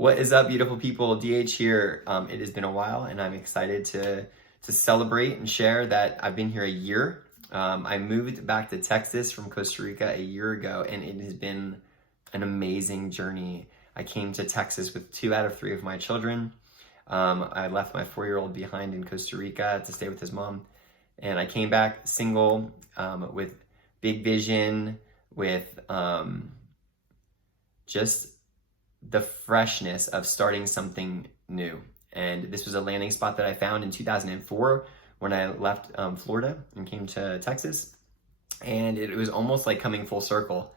What is up, beautiful people? DH here. It has been a while, and I'm excited to celebrate and share that I've been here a year. I moved back to Texas from Costa Rica a year ago, and it has been an amazing journey. I came to Texas with 2 out of 3 of my children. I left my 4-year-old behind in Costa Rica to stay with his mom, and I came back single, with big vision, with just the freshness of starting something new. And this was a landing spot that I found in 2004 when I left Florida and came to Texas. And it was almost like coming full circle.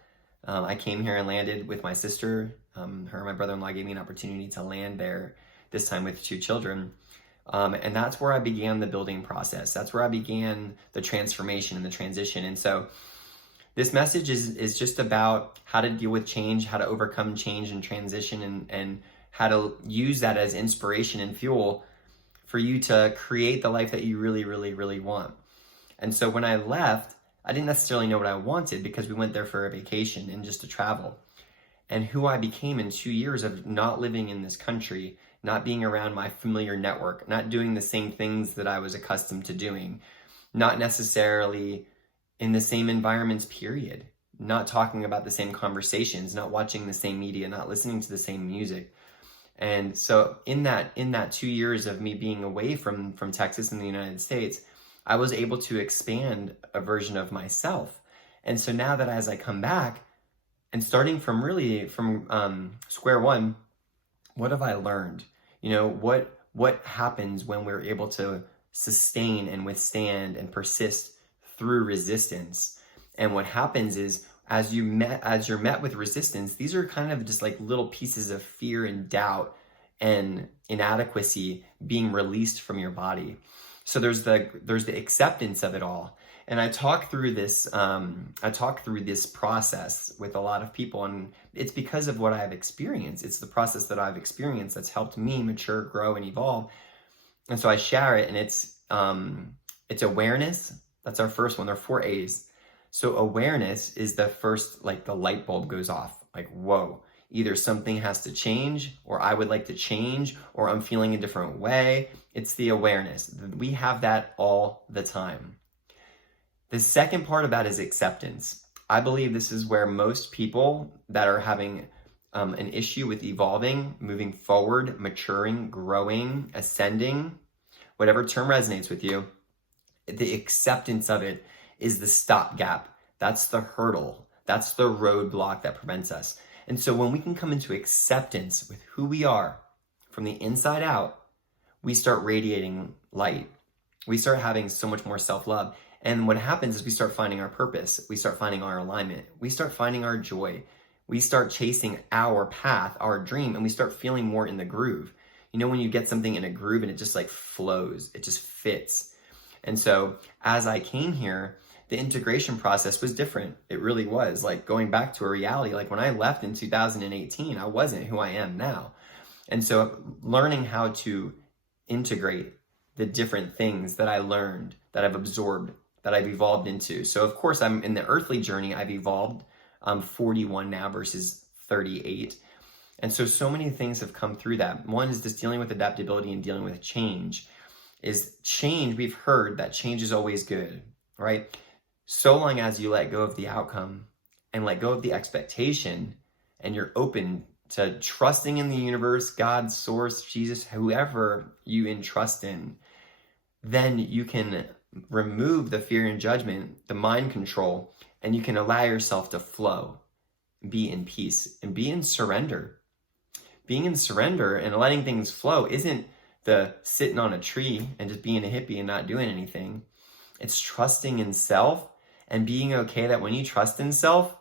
I came here and landed with my sister. Her and my brother-in-law gave me an opportunity to land there, this time with 2 children. And that's where I began the building process. That's where I began the transformation and the transition. And so this message is just about how to deal with change, how to overcome change and transition, and how to use that as inspiration and fuel for you to create the life that you really, really, really want. And so when I left, I didn't necessarily know what I wanted because we went there for a vacation and just to travel. And who I became in 2 years of not living in this country, not being around my familiar network, not doing the same things that I was accustomed to doing, not necessarily in the same environments, period. Not talking about the same conversations, not watching the same media, not listening to the same music. And so in that 2 years of me being away from Texas and the United States, I was able to expand a version of myself. And so now that as I come back and starting from square one, what have I learned? What happens when we're able to sustain and withstand and persist through resistance? And what happens is as you're met with resistance, these are kind of just like little pieces of fear and doubt and inadequacy being released from your body. So there's the acceptance of it all. And I talk through this process with a lot of people, and it's because of what I've experienced. It's the process that I've experienced that's helped me mature, grow, and evolve. And so I share it, and it's awareness. That's our first one. There are 4 A's. So awareness is the first, like the light bulb goes off, like, whoa, either something has to change, or I would like to change, or I'm feeling a different way. It's the awareness. We have that all the time. The second part of that is acceptance. I believe this is where most people that are having an issue with evolving, moving forward, maturing, growing, ascending, whatever term resonates with you, the acceptance of it is the stopgap. That's the hurdle. That's the roadblock that prevents us. And so when we can come into acceptance with who we are from the inside out, we start radiating light. We start having so much more self-love. And what happens is we start finding our purpose. We start finding our alignment. We start finding our joy. We start chasing our path, our dream, and we start feeling more in the groove. When you get something in a groove and it just like flows, it just fits. And so as I came here, the integration process was different. It really was, like going back to a reality. Like when I left in 2018, I wasn't who I am now. And so learning how to integrate the different things that I learned, that I've absorbed, that I've evolved into. So of course I'm in the earthly journey, I've evolved. I'm 41 now versus 38. And so many things have come through that. One is just dealing with adaptability and dealing with change. We've heard that change is always good, right? So long as you let go of the outcome and let go of the expectation, and you're open to trusting in the universe, God, source, Jesus, whoever you entrust in, then you can remove the fear and judgment, the mind control, and you can allow yourself to flow, be in peace, and be in surrender. Being in surrender and letting things flow isn't the sitting on a tree and just being a hippie and not doing anything. It's trusting in self and being okay that when you trust in self,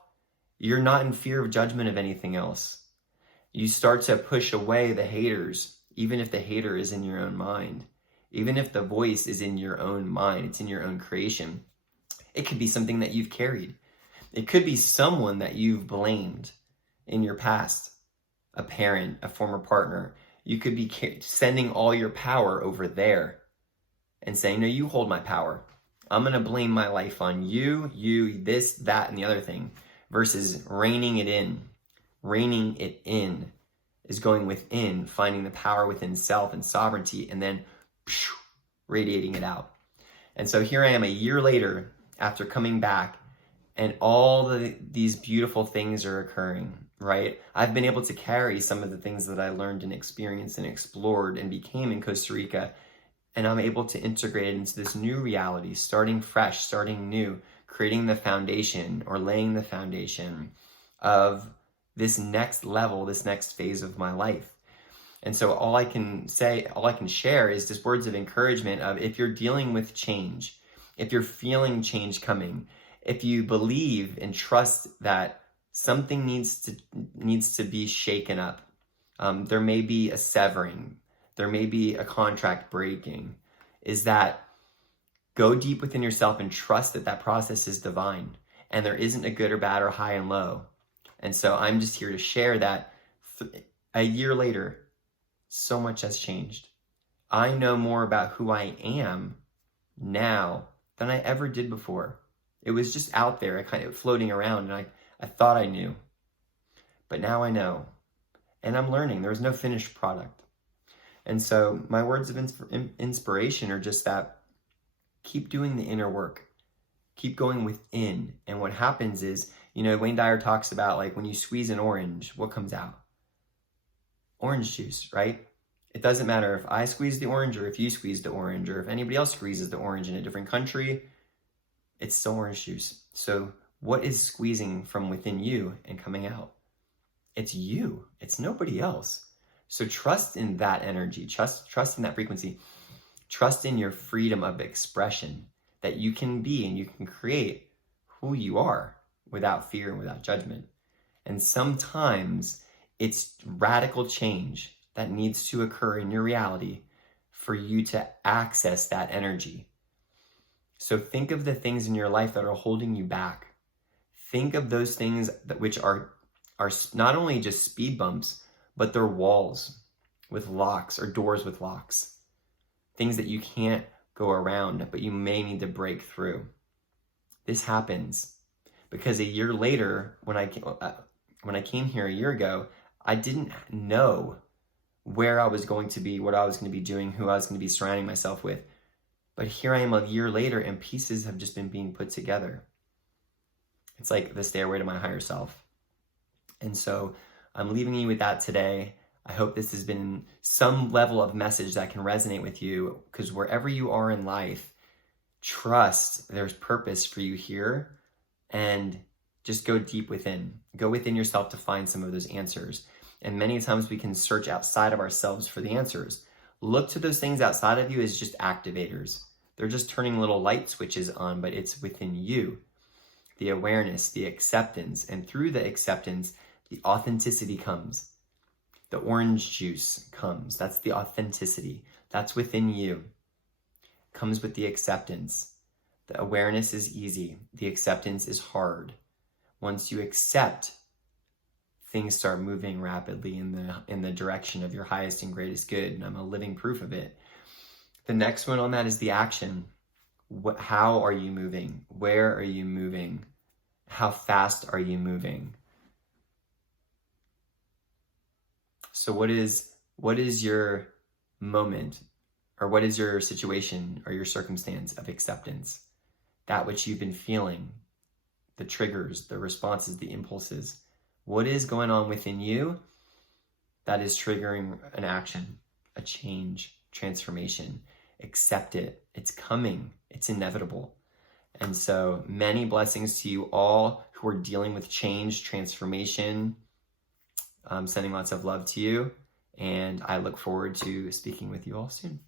you're not in fear of judgment of anything else. You start to push away the haters, even if the hater is in your own mind. Even if the voice is in your own mind, it's in your own creation. It could be something that you've carried. It could be someone that you've blamed in your past, a parent, a former partner. You could be sending all your power over there and saying, no, you hold my power. I'm going to blame my life on you, this, that, and the other thing, versus reining it in is going within, finding the power within self and sovereignty, and then radiating it out. And so here I am a year later after coming back, and all these beautiful things are occurring, right? I've been able to carry some of the things that I learned and experienced and explored and became in Costa Rica, and I'm able to integrate it into this new reality, starting fresh, starting new, creating the foundation or laying the foundation of this next level, this next phase of my life. And so all I can share is just words of encouragement of, if you're dealing with change, if you're feeling change coming, if you believe and trust that something needs to be shaken up, there may be a severing, there may be a contract breaking, is that go deep within yourself and trust that that process is divine, and there isn't a good or bad or high and low. And so I'm just here to share that a year later, so much has changed. I know more about who I am now than I ever did before. It was just out there, I kind of floating around, and I thought I knew. But now I know. And I'm learning. There's no finished product. And so my words of inspiration are just that: keep doing the inner work. Keep going within. And what happens is, Wayne Dyer talks about, like, when you squeeze an orange, what comes out? Orange juice, right? It doesn't matter if I squeeze the orange or if you squeeze the orange or if anybody else squeezes the orange in a different country, it's still orange juice. So what is squeezing from within you and coming out? It's you. It's nobody else. So trust in that energy. Trust in that frequency. Trust in your freedom of expression, that you can be and you can create who you are without fear and without judgment. And sometimes it's radical change that needs to occur in your reality for you to access that energy. So think of the things in your life that are holding you back. Think of those things which are not only just speed bumps, but they're walls with locks or doors with locks. Things that you can't go around, but you may need to break through. This happens because a year later, when I came here a year ago, I didn't know where I was going to be, what I was going to be doing, who I was going to be surrounding myself with. But here I am a year later, and pieces have just been being put together. It's like the stairway to my higher self. And so I'm leaving you with that today. I hope this has been some level of message that can resonate with you, because wherever you are in life, trust there's purpose for you here, and just go deep within. Go within yourself to find some of those answers. And many times we can search outside of ourselves for the answers. Look to those things outside of you as just activators. They're just turning little light switches on, but it's within you. The awareness, the acceptance, and through the acceptance, the authenticity comes. The orange juice comes. That's the authenticity. That's within you. Comes with the acceptance. The awareness is easy. The acceptance is hard. Once you accept, things start moving rapidly in the direction of your highest and greatest good, and I'm a living proof of it. The next one on that is the action. How are you moving? Where are you moving? How fast are you moving? So what is your moment, or what is your situation or your circumstance of acceptance? That which you've been feeling, the triggers, the responses, the impulses. What is going on within you that is triggering an action, a change, transformation? Accept it. It's coming. It's inevitable. And so many blessings to you all who are dealing with change, transformation. I'm sending lots of love to you, and I look forward to speaking with you all soon.